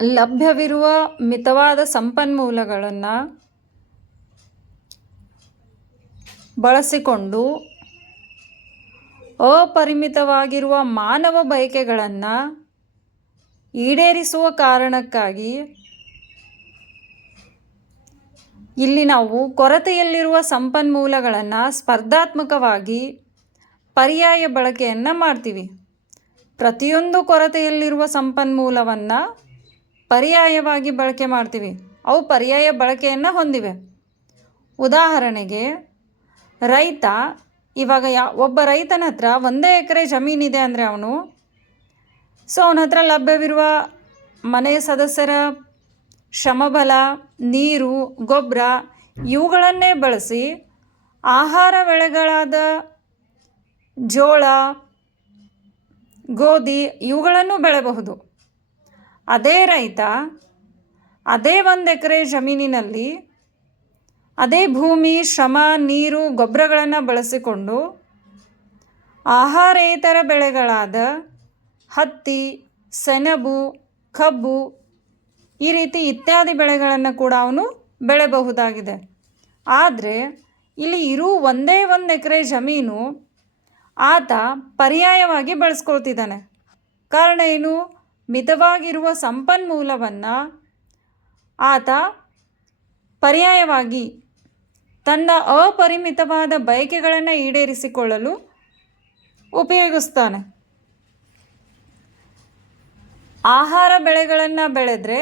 ಲಭ್ಯವಿರುವ ಮಿತವಾದ ಸಂಪನ್ಮೂಲಗಳನ್ನು ಬಳಸಿಕೊಂಡು ಅಪರಿಮಿತವಾಗಿರುವ ಮಾನವ ಬಯಕೆಗಳನ್ನು ಈಡೇರಿಸುವ ಕಾರಣಕ್ಕಾಗಿ ಇಲ್ಲಿ ನಾವು ಕೊರತೆಯಲ್ಲಿರುವ ಸಂಪನ್ಮೂಲಗಳನ್ನು ಸ್ಪರ್ಧಾತ್ಮಕವಾಗಿ ಪರ್ಯಾಯ ಬಳಕೆಯನ್ನು ಮಾಡ್ತೀವಿ. ಪ್ರತಿಯೊಂದು ಕೊರತೆಯಲ್ಲಿರುವ ಸಂಪನ್ಮೂಲವನ್ನು ಪರ್ಯಾಯವಾಗಿ ಬಳಕೆ ಮಾಡ್ತೀವಿ. ಅವು ಪರ್ಯಾಯ ಬಳಕೆಯನ್ನು ಹೊಂದಿವೆ. ಉದಾಹರಣೆಗೆ ರೈತ ಇವಾಗ ಒಬ್ಬ ರೈತನ ಹತ್ರ 1 ಎಕರೆ ಜಮೀನಿದೆ ಅಂದರೆ ಅವನ ಹತ್ರ ಲಭ್ಯವಿರುವ ಮನೆಯ ಸದಸ್ಯರ ಶ್ರಮಬಲ, ನೀರು, ಗೊಬ್ಬರ ಇವುಗಳನ್ನೇ ಬಳಸಿ ಆಹಾರ ಬೆಳೆಗಳಾದ ಜೋಳ, ಗೋಧಿ ಇವುಗಳನ್ನು ಬೆಳೆಯಬಹುದು. ಅದೇ ರೈತ ಅದೇ 1 ಎಕರೆ ಜಮೀನಿನಲ್ಲಿ ಅದೇ ಭೂಮಿ, ಶ್ರಮ, ನೀರು, ಗೊಬ್ಬರಗಳನ್ನು ಬಳಸಿಕೊಂಡು ಆಹಾರೇತರ ಬೆಳೆಗಳಾದ ಹತ್ತಿ, ಸೆಣಬು, ಕಬ್ಬು ಈ ರೀತಿ ಇತ್ಯಾದಿ ಬೆಳೆಗಳನ್ನು ಕೂಡ ಅವನು ಬೆಳೆಯಬಹುದಾಗಿದೆ. ಆದರೆ ಇಲ್ಲಿ ಇರೋ 1 ಎಕರೆ ಜಮೀನು ಆತ ಪರ್ಯಾಯವಾಗಿ ಬಳಸ್ಕೊಳ್ತಿದ್ದಾನೆ. ಕಾರಣ ಏನು? ಮಿತವಾಗಿರುವ ಸಂಪನ್ಮೂಲವನ್ನು ಆತ ಪರ್ಯಾಯವಾಗಿ ತನ್ನ ಅಪರಿಮಿತವಾದ ಬಯಕೆಗಳನ್ನು ಈಡೇರಿಸಿಕೊಳ್ಳಲು ಉಪಯೋಗಿಸ್ತಾನೆ. ಆಹಾರ ಬೆಳೆಗಳನ್ನು ಬೆಳೆದರೆ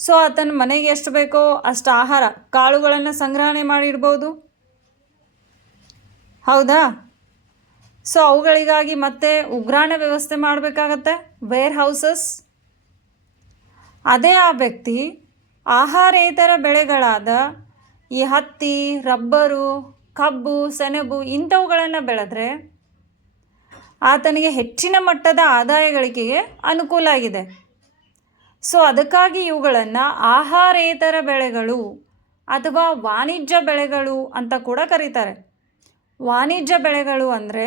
ಆತನ ಮನೆಗೆ ಎಷ್ಟು ಬೇಕೋ ಅಷ್ಟು ಆಹಾರ ಕಾಳುಗಳನ್ನು ಸಂಗ್ರಹಣೆ ಮಾಡಿಡ್ಬೋದು, ಹೌದಾ? ಅವುಗಳಿಗಾಗಿ ಮತ್ತೆ ಉಗ್ರಾಣ ವ್ಯವಸ್ಥೆ ಮಾಡಬೇಕಾಗತ್ತೆ, ವೇರ್ ಹೌಸಸ್. ಅದೇ ಆ ವ್ಯಕ್ತಿ ಆಹಾರೇತರ ಬೆಳೆಗಳಾದ ಈ ಹತ್ತಿ, ರಬ್ಬರು, ಕಬ್ಬು, ಸೆಣಬು ಇಂಥವುಗಳನ್ನು ಬೆಳೆದ್ರೆ ಆತನಿಗೆ ಹೆಚ್ಚಿನ ಮಟ್ಟದ ಆದಾಯ ಗಳಿಕೆಗೆ ಅನುಕೂಲ ಆಗಿದೆ. ಅದಕ್ಕಾಗಿ ಇವುಗಳನ್ನು ಆಹಾರೇತರ ಬೆಳೆಗಳು ಅಥವಾ ವಾಣಿಜ್ಯ ಬೆಳೆಗಳು ಅಂತ ಕೂಡ ಕರೀತಾರೆ. ವಾಣಿಜ್ಯ ಬೆಳೆಗಳು ಅಂದರೆ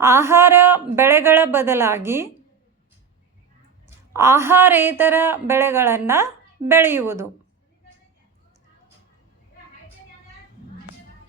ಆಹಾರ ಬೆಳೆಗಳ ಬದಲಾಗಿ ಆಹಾರೇತರ ಬೆಳೆಗಳನ್ನು ಬೆಳೆಯುವುದು.